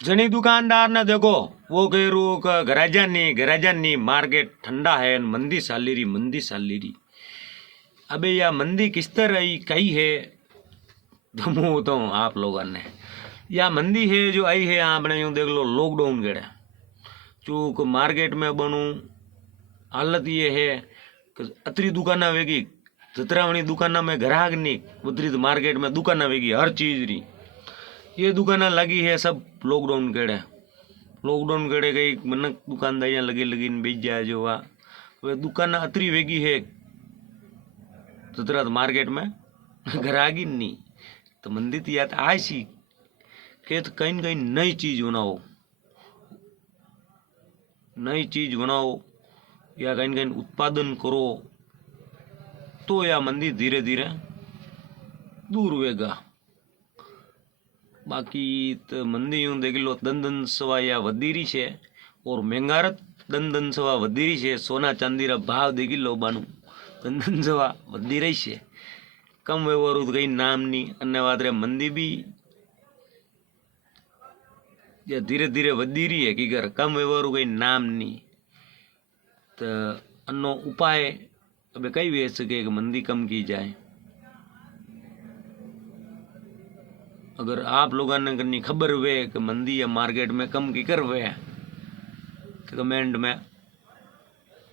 जनी दुकानदार ने देखो वो कह रू घराजा नहीं मार्केट ठंडा है मंदी चाली रही। अबे या मंदी किस तरह आई कही है तो मुँह तो आप लोगों ने या मंदी है जो आई है आपने यूँ देख लो लॉकडाउन केड़े चूक मार्केट में बनू हालत ये है कि अतरी दुकाना वेगी जतरावनी दुकाना में ग्राहक नहीं उतरी तो मार्केट में दुकाना वेगी हर चीज रही ये दुकाना लगी है सब लॉकडाउन केड़े गई मनक दुकानदारियाँ लगी बेच जाए जो वा वे दुकाना अतरी वेगी है जतरा तो मार्केट में ग्राहक ही नहीं तो मंदी तो याद आए सी कि तो कहीं न कहीं नई चीज बनाओ या कहीं न कहीं उत्पादन करो तो या मंदी धीरे धीरे दूर होगा। बाकी तो मंदी यूँ देख लो दन सवा या वधीरी है और महंगारत दन सवा वधीरी है। सोना चांदी रा भाव देखी लो बानू दन सवा वधी रही है कम व्यवहार तो कहीं नाम नहीं अन्य बात रे मंदी भी या धीरे धीरे वधी रही है कि कर कम व्यवहार कहीं नाम नहीं तो अन्नो उपाय अब कई वे सके कि मंदी कम की जाए। अगर आप लोगों ने करनी खबर हुए कि मंदी या मार्केट में कम की कर हुए तो कमेंट में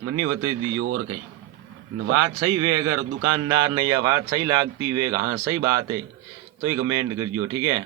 मनी बता दी और कहीं बात सही हुए अगर दुकानदार ने या बात सही लागती हुए हाँ सही बात है तो ही कमेंट करियो ठीक है।